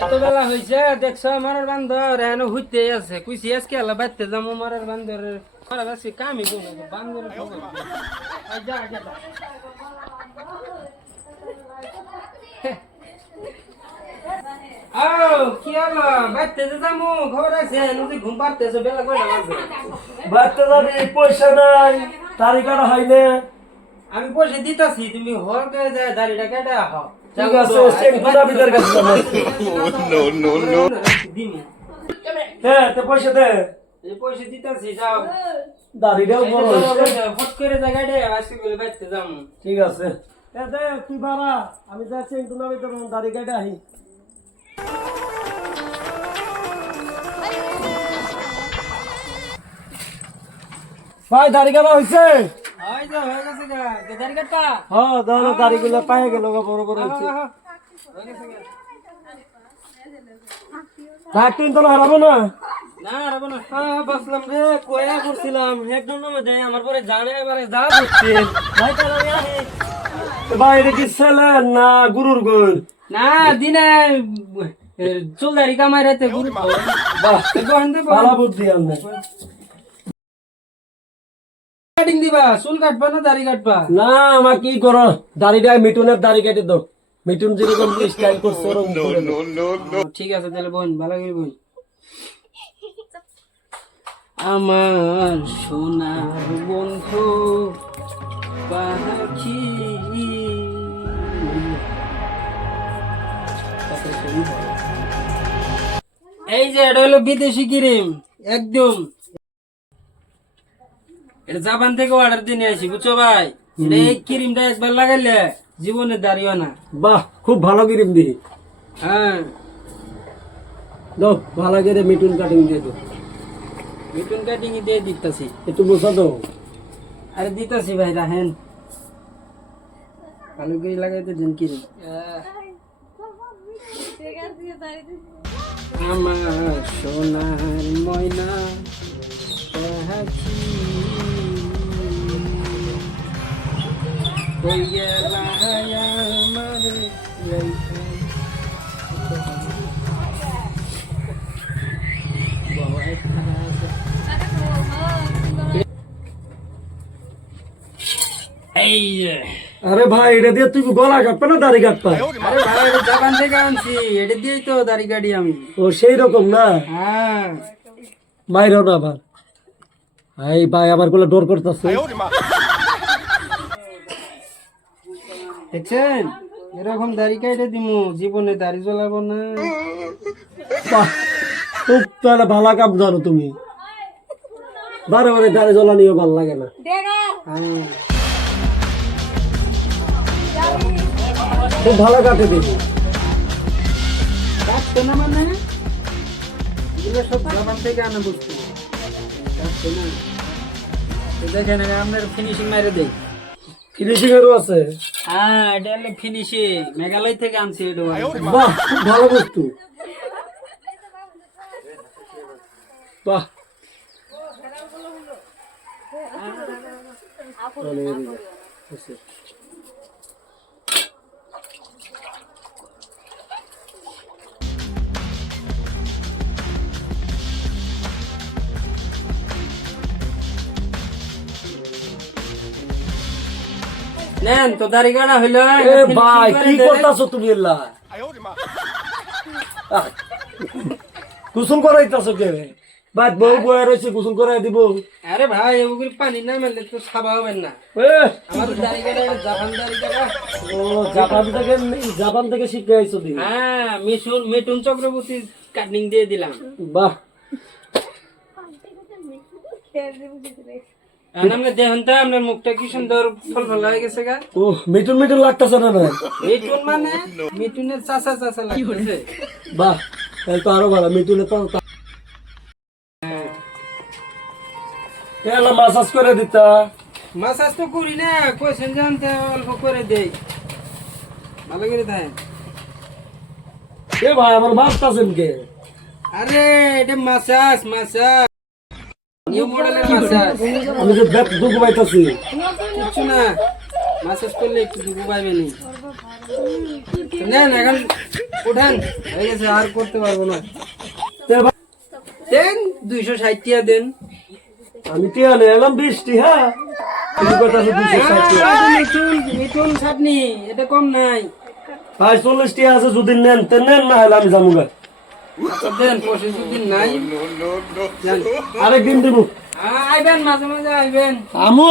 এত বেলা হয়েছে দেখছো মারার বান্দর এখনো হইতে আছে কুইছি আজকে আলা বাইতে যাবো মারার বান্দরের মারা আছে কামই কোনো বান্দরের খবর যা যা কি হলো বাইতে যাবো খবর আছে নদী ঘুম পাড়তেছে বেলা কয়টা বাজে বাইতে যাবি পয়সা নাই তারিখ কাটা হয়নি আমি পয়সা দিতাছি তুমি হল কে যায় দাড়িটা কেটে আহ ঠিক আছে সেন্টুরা ভিতর কাছে যাবো নো দিমি তে পয়সা দে এই পয়সা দিতাছি যাও দাড়িটাও বড় হইছে ফট করে জায়গাটা আজকে বলে বাইতে যাবো ঠিক আছে দে তুই বাড়া আমি যা সেন্টুরা ভিতর দাড়ি কাটা আহি ভাই দাড়ি কাটা হইছে হই যা হয়ে গেছে গা দাড়ি কাটটা হ্যাঁ দাঁড়া দাড়িগুলো পায়ে গেল বড় বড় হইছে হয়ে গেছে গা ভাই তুই তো হারাবো না না রাবো না বসলাম রে কোয়া করছিলাম একদম নামে দেয় আমার পরে জানে এবারে যা করছে ভাই তাহলে আহি ভাই এটা কি ছেলে না গুরুর গোল না দিনে চুল দাড়ি কামাই রাতে গুরু বাহ বহন দে ভালো বুদ্ধি আমনে কাটিং দিবা চুল কাটবা না দাড়ি কাটবা না আমার কি করো দাড়িটা মিটুনের দাড়ি কেটে দাও মিটুন যেরকম স্টাইল করছে ওরকম করে দাও। ঠিক আছে তাহলে বোন ভালো করে বোন আমার সোনার বন্ধু পাখি এই যে এটা হলো বিদেশি ক্রিম একদম এটা জাপান থেকে অর্ডার দিয়ে নিয়ে আসি বুঝছো ভাই এটা এই ক্রিমটা একবার লাগাইলে জীবনে দাঁড়িয়ে না বাহ খুব ভালো ক্রিম দিই হ্যাঁ দাও ভালো করে মিটুন কাটিং দিয়ে দাও মিটুন কাটিং দিয়ে দিতেছি একটু বসা দাও আরে দিতেছি ভাই রাহেন ভালো করে লাগাইতে দেন ক্রিম আমার সোনার ময়না পাখি কই গেলা আমার এই যে আরে ভাই এটা দিয়ে তুই গলা কাটবে না দাড়ি কাটবা আরে ভাই এটা জাপান থেকে আনছি এটা দিয়েই তো দাড়ি কাটি আমি ও সেই রকম না হ্যাঁ বাইরেও না আবার এই ভাই আবার গুলো ডোর করতেছে দেখছেন এরকম দাড়ি কাটে দিমু জীবনে দাড়ি জ্বলাবো না বাহ খুব তাহলে ভালো কাম জানো তুমি বারে বারে দাড়ি জ্বলানিও ভালো লাগে না হ্যাঁ খুব ভালো কাটে দিবি কাটতো না মানে এগুলো সব জাপান থেকে আনা বুঝতে কাটতো না তো দেখেন আপনার ফিনিশিং মারে দেই ফিনিশিং এরও আছে হ্যাঁ এটা হলো ফিনিশিং মেঘালয় থেকে আনছি এটা বাহ খুব ভালো বস্তু বাহ নেন তো দাড়ি কাটা হইলো এ ভাই কি করতাছো তুমি এলা গোসল করাইতাছো কে ভাই বউ বয়ে রয়েছে গোসল করাই দিব আরে ভাই ওগুলো পানি না মেলে তো সাবা হবেন না এ আমার দাড়ি কাটা জাপান দাড়ি কাটা ও জাপান থেকে শিখে আইছো দি হ্যাঁ মিঠুন চক্রবর্তী কাটিং দিয়ে দিলাম বাহ আমরা দেখুন তো আপনার মুখটা কি সুন্দর ফল ফল হয়ে গেছে গা ও মিটুন মিটুন লাগতাছে না না মিঠুন মানে মিঠুনের চাচা চাচা লাগছে বাহ তাহলে তো আরো ভালো মিটুনে তো এলা মাসাজ করে দিতা মাসাজ তো করি না কইছেন জানতে অল্প করে দেই ভালো করে দেন এ ভাই আমার মাপতাছেন কে আরে এটা মাসাজ মাসাজ নিউ মডেলের মাসাজ আমি যে ব্যাপ দুঃখ পাইতাছি কিছু না মাসাজ করলে একটু দুঃখ পাইবে নি নেন এখন উঠান হয়ে গেছে আর করতে পারবো না তে ভাই, দেন 260 টাকা দেন আমি টিয়া নিয়ে এলাম 20টি, হ্যাঁ তুমি কথা আছে 260 টাকা। মিঠুন মিঠুন ছাপনি এটা কম নাই ভাই 40 টিয়া আছে, যদি নেন তে নেন, না হলে আমি যাবো গা। আচ্ছা দেন পয়সা যদি নাই যান। আরেকদিন দিব আইবেন মাঝে মাঝে আইবেন আমু